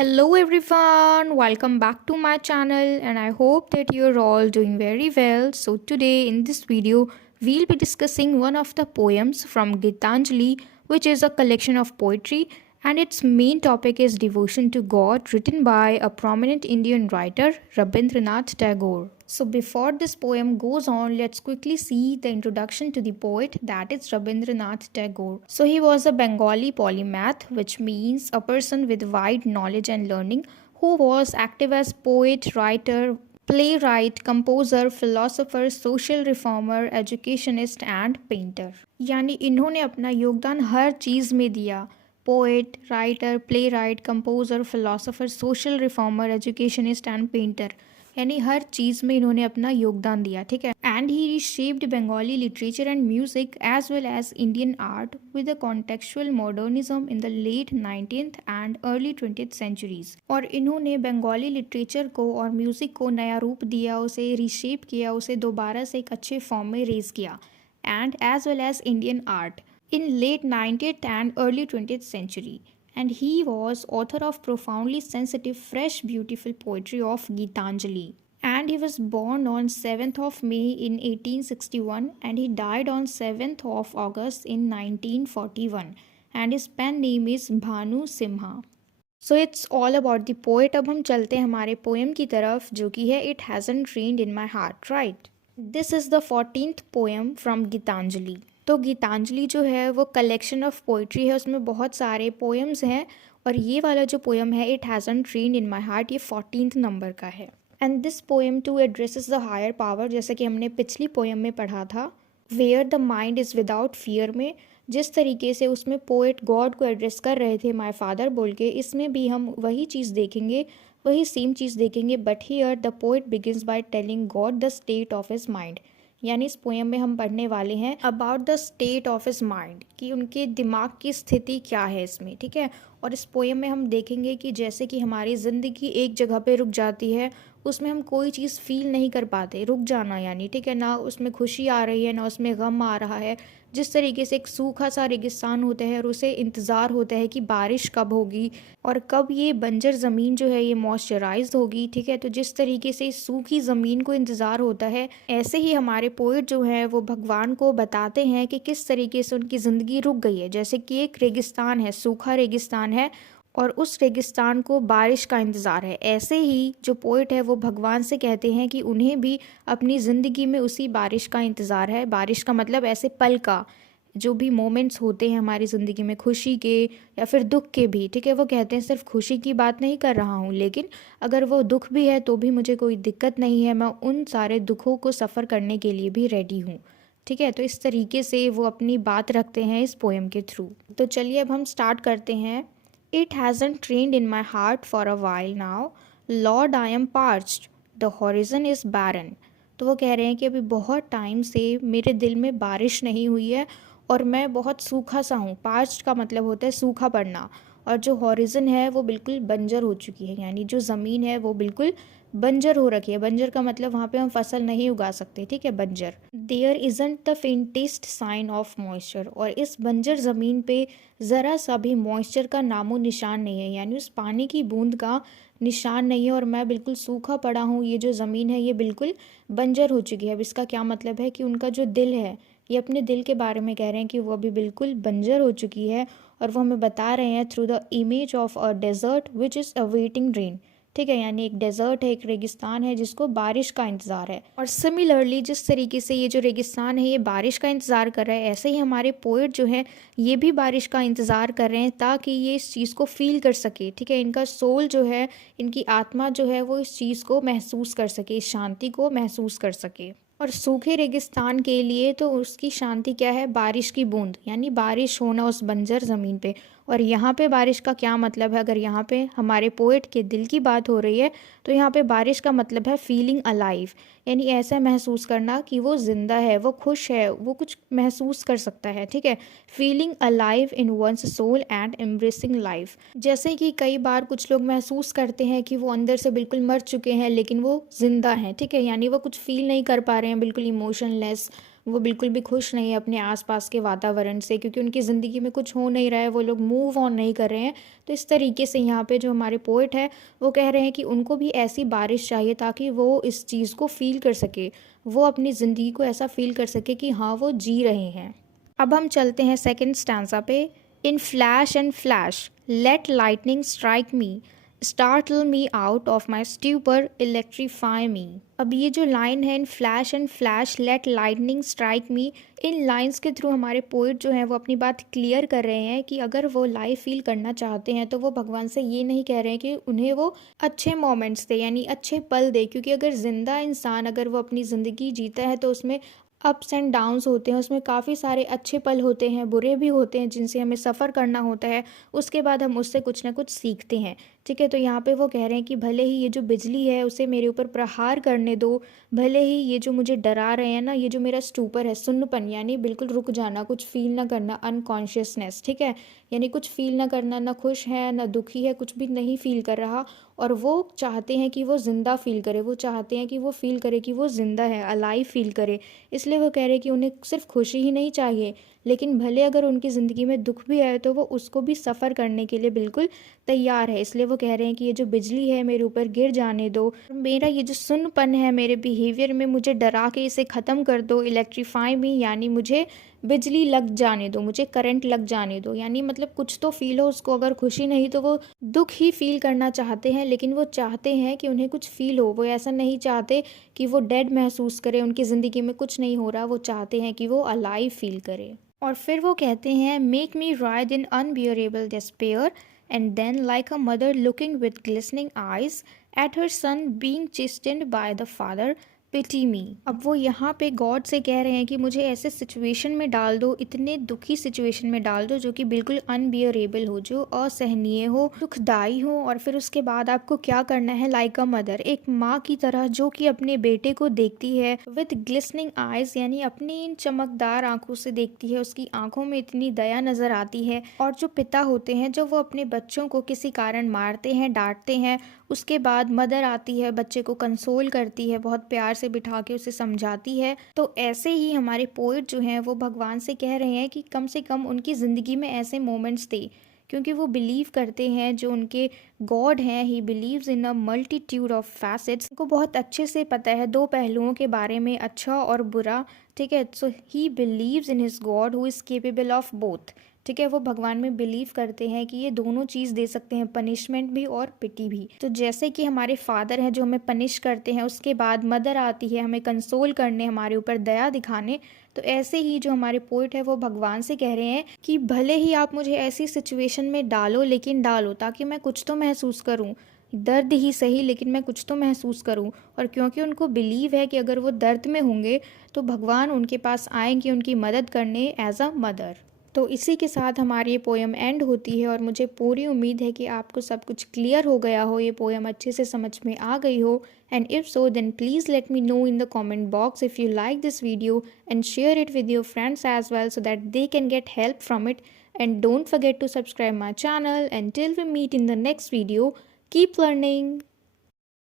Hello everyone, welcome back to my channel and I hope that you're all doing very well. So today in this video, we'll be discussing one of the poems from Gitanjali, which is a collection of poetry, and its main topic is devotion to God, written by a prominent Indian writer, Rabindranath Tagore. So before this poem goes on, let's quickly see the introduction to the poet, that is Rabindranath Tagore. So he was a Bengali polymath, which means a person with wide knowledge and learning who was active as poet, writer, playwright, composer, philosopher, social reformer, educationist and painter. यानी इन्होंने अपना योगदान हर चीज़ में दिया। Poet, writer, play right, composer, philosopher, social reformer, educationist and painter, यानी हर चीज़ में इन्होंने अपना योगदान दिया। ठीक है। And he reshaped Bengali literature and music as well as Indian art with a contextual modernism in the late 19th and early 20th centuries. और इन्होंने बंगाली लिटरेचर को और म्यूज़िक को नया रूप दिया, उसे रीशेप किया, उसे दोबारा से एक अच्छे फॉर्म में रेज किया, and as well as Indian art in late 19th and early 20th century, and he was author of profoundly sensitive, fresh, beautiful poetry of Gitanjali. And he was born on 7th of May in 1861 and he died on 7th of August in 1941, and his pen name is Bhanu Simha. So it's all about the poet. अब हम चलते हैं हमारे poem की तरफ, जो कि है It Hasn't Rained in My Heart, right? This is the 14th poem from Gitanjali. तो गीतांजलि जो है वो कलेक्शन ऑफ पोइट्री है, उसमें बहुत सारे पोएम्स हैं और ये वाला जो पोएम है it हैज़न्ट rained in my heart, ये 14th नंबर का है। And this poem too addresses the higher power, जैसे कि हमने पिछली पोएम में पढ़ा था where the mind is without fear में, जिस तरीके से उसमें पोएट गॉड को एड्रेस कर रहे थे माय फादर बोल के, इसमें भी हम वही चीज़ देखेंगे, वही सेम चीज़ देखेंगे, but here the poet begins by telling God the state of his mind. यानी इस पोएम में हम पढ़ने वाले हैं about the state of his mind, कि उनके दिमाग की स्थिति क्या है इसमें। ठीक है। और इस पोएम में हम देखेंगे कि जैसे कि हमारी ज़िंदगी एक जगह पे रुक जाती है, उसमें हम कोई चीज़ फील नहीं कर पाते, रुक जाना यानी, ठीक है ना, उसमें खुशी आ रही है ना उसमें गम आ रहा है। जिस तरीके से एक सूखा सा रेगिस्तान होता है और उसे इंतज़ार होता है कि बारिश कब होगी और कब ये बंजर ज़मीन जो है ये मॉइस्चराइज होगी। ठीक है। तो जिस तरीके से इस सूखी ज़मीन को इंतज़ार होता है, ऐसे ही हमारे पोएट जो हैं वो भगवान को बताते हैं कि किस तरीके से उनकी ज़िंदगी रुक गई है। जैसे कि एक रेगिस्तान है, सूखा रेगिस्तान है और उस रेगिस्तान को बारिश का इंतज़ार है, ऐसे ही जो पोएट है वो भगवान से कहते हैं कि उन्हें भी अपनी ज़िंदगी में उसी बारिश का इंतज़ार है। बारिश का मतलब ऐसे पल का, जो भी मोमेंट्स होते हैं हमारी ज़िंदगी में, खुशी के या फिर दुख के भी। ठीक है। वो कहते हैं सिर्फ खुशी की बात नहीं कर रहा हूँ, लेकिन अगर वो दुख भी है तो भी मुझे कोई दिक्कत नहीं है, मैं उन सारे दुखों को सफ़र करने के लिए भी रेडी हूँ। ठीक है। तो इस तरीके से वो अपनी बात रखते हैं इस पोएम के थ्रू। तो चलिए अब हम स्टार्ट करते हैं। It hasn't rained in my heart for a while now. Lord, I am parched. The horizon is barren. तो वो कह रहे हैं कि अभी बहुत टाइम से मेरे दिल में बारिश नहीं हुई है और मैं बहुत सूखा सा हूँ। पार्च्ड का मतलब होता है सूखा पड़ना, और जो हॉरिजन है वो बिल्कुल बंजर हो चुकी है, यानी जो ज़मीन है वो बिल्कुल बंजर हो रखी है। बंजर का मतलब वहाँ पे हम फसल नहीं उगा सकते। ठीक है। बंजर। There isn't the faintest sign of moisture, और इस बंजर ज़मीन पे ज़रा सा भी मॉइस्चर का नामो निशान नहीं है, यानी उस पानी की बूंद का निशान नहीं है और मैं बिल्कुल सूखा पड़ा हूँ। ये जो ज़मीन है ये बिल्कुल बंजर हो चुकी है। अब इसका क्या मतलब है कि उनका जो दिल है, ये अपने दिल के बारे में कह रहे हैं कि वो अभी बिल्कुल बंजर हो चुकी है, और वो हमें बता रहे हैं through the image of a desert which is awaiting rain. ठीक है। यानी एक डेजर्ट है, एक रेगिस्तान है जिसको बारिश का इंतज़ार है। और सिमिलरली जिस तरीके से ये जो रेगिस्तान है ये बारिश का इंतज़ार कर रहा है, ऐसे ही हमारे पोएट जो हैं ये भी बारिश का इंतज़ार कर रहे हैं ताकि ये इस चीज़ को फील कर सके। ठीक है। इनका सोल जो है, इनकी आत्मा जो है वो इस चीज़ को महसूस कर सके, इस शांति को महसूस कर सके। और सूखे रेगिस्तान के लिए तो उसकी शांति क्या है? बारिश की बूंद, यानी बारिश होना उस बंजर ज़मीन पे। और यहाँ पे बारिश का क्या मतलब है? अगर यहाँ पे हमारे पोएट के दिल की बात हो रही है तो यहाँ पे बारिश का मतलब है फीलिंग अलाइव, यानी ऐसा महसूस करना कि वो ज़िंदा है, वो खुश है, वो कुछ महसूस कर सकता है। ठीक है। Feeling alive in one's soul and embracing life. जैसे कि कई बार कुछ लोग महसूस करते हैं कि वो अंदर से बिल्कुल मर चुके हैं लेकिन वो ज़िंदा हैं। ठीक है। यानी वो कुछ फील नहीं कर पा रहे हैं, बिल्कुल इमोशनलेस, वो बिल्कुल भी खुश नहीं है अपने आसपास के वातावरण से, क्योंकि उनकी ज़िंदगी में कुछ हो नहीं रहा है, वो लोग मूव ऑन नहीं कर रहे हैं। तो इस तरीके से यहाँ पे जो हमारे पोइट है वो कह रहे हैं कि उनको भी ऐसी बारिश चाहिए ताकि वो इस चीज़ को फील कर सके, वो अपनी ज़िंदगी को ऐसा फील कर सके कि हाँ वो जी रहे हैं। अब हम चलते हैं सेकंड स्टैंजा पे। In flash and flash let lightning strike me, startle me out of my stupor, electrify me. अब ये जो लाइन है, in flash and flash let lightning strike me, in lines के थ्रू हमारे पोइट जो हैं वो अपनी बात क्लियर कर रहे हैं कि अगर वो लाइव फील करना चाहते हैं तो वो भगवान से ये नहीं कह रहे हैं कि उन्हें वो अच्छे मोमेंट्स दे, यानी अच्छे पल दे, क्योंकि अगर ज़िंदा इंसान अगर वो अपनी ज़िंदगी जीता है तो उसमें अप्स एंड डाउन्स होते हैं, उसमें काफ़ी सारे अच्छे पल होते हैं, बुरे भी होते हैं जिनसे हमें सफ़र करना होता है। उसके बाद हम उससे कुछ ना कुछ सीखते हैं। ठीक है, तो यहाँ पे वो कह रहे हैं कि भले ही ये जो बिजली है उसे मेरे ऊपर प्रहार करने दो, भले ही ये जो मुझे डरा रहे हैं ना, ये जो मेरा स्टूपर है, सुन्नपन यानी बिल्कुल रुक जाना, कुछ फील ना करना, अनकॉन्शियसनेस, ठीक है, यानी कुछ फील ना करना, ना खुश है ना दुखी है, कुछ भी नहीं फील कर रहा। और वो चाहते हैं कि वो ज़िंदा फील करे, वो चाहते हैं कि वो फील करे कि वो ज़िंदा है, अलाइव फील करे। इसलिए वो कह रहे हैं कि उन्हें सिर्फ खुशी ही नहीं चाहिए, लेकिन भले अगर उनकी ज़िंदगी में दुख भी आए तो वो उसको भी सफ़र करने के लिए बिल्कुल तैयार है। इसलिए वो कह रहे हैं कि ये जो बिजली है मेरे ऊपर गिर जाने दो, मेरा ये जो सुन्नपन है मेरे बिहेवियर में, मुझे डरा के इसे ख़त्म कर दो, इलेक्ट्रीफाई मी, यानी मुझे बिजली लग जाने दो, मुझे करंट लग जाने दो, यानी मतलब कुछ तो फील हो उसको, अगर खुशी नहीं तो वो दुख ही फील करना चाहते हैं, लेकिन वो चाहते हैं कि उन्हें कुछ फील हो। वो ऐसा नहीं चाहते कि वो डेड महसूस करे, उनकी ज़िंदगी में कुछ नहीं हो रहा, वो चाहते हैं कि वो अलाइव फील करे। और फिर वो कहते हैं, make me ride in unbearable despair, and then like a mother looking with glistening eyes at her son being chastened by the father, pity me. अब वो यहाँ पे गॉड से कह रहे हैं कि मुझे ऐसे सिचुएशन में डाल दो, इतने दुखी सिचुएशन में डाल दो जो कि बिल्कुल अनबियरेबल हो, जो असहनीय हो, दुखदाई हो। और फिर उसके बाद आपको क्या करना है, लाइक अ मदर, एक माँ की तरह जो कि अपने बेटे को देखती है, विद ग्लिसनिंग आइज, यानी अपनी इन चमकदार आंखों से देखती है, उसकी आंखों में इतनी दया नजर आती है। और जो पिता होते हैं, जब वो अपने बच्चों को किसी कारण मारते हैं, डांटते हैं, उसके बाद मदर आती है, बच्चे को कंसोल करती है, बहुत प्यार से बिठा के उसे समझाती है। तो ऐसे ही हमारे पोइट जो हैं वो भगवान से कह रहे हैं कि कम से कम उनकी ज़िंदगी में ऐसे मोमेंट्स थे, क्योंकि वो बिलीव करते हैं, जो उनके गॉड हैं, ही believes in a multitude of facets, उनको बहुत अच्छे से पता है दो पहलुओं के बारे में, अच्छा और बुरा। ठीक है, so he believes in his god who is capable of both. ठीक है, वो भगवान में बिलीव करते हैं कि ये दोनों चीज़ दे सकते हैं, पनिशमेंट भी और पिटी भी। तो जैसे कि हमारे फादर हैं जो हमें पनिश करते हैं, उसके बाद मदर आती है हमें कंसोल करने, हमारे ऊपर दया दिखाने, तो ऐसे ही जो हमारे पोइट है वो भगवान से कह रहे हैं कि भले ही आप मुझे ऐसी सिचुएशन में डालो, लेकिन डालो ताकि मैं कुछ तो महसूस करूं, दर्द ही सही लेकिन मैं कुछ तो महसूस करूं। और क्योंकि उनको बिलीव है कि अगर वो दर्द में होंगे तो भगवान उनके पास आएंगे उनकी मदद करने एज अ मदर। तो इसी के साथ हमारी ये पोएम एंड होती है, और मुझे पूरी उम्मीद है कि आपको सब कुछ क्लियर हो गया हो, ये पोएम अच्छे से समझ में आ गई हो। And if so then please let me know in the comment box if you like this video, and share it with your friends as well so that they can get help from it. And don't forget to subscribe my channel. Until we meet in the next video, keep learning.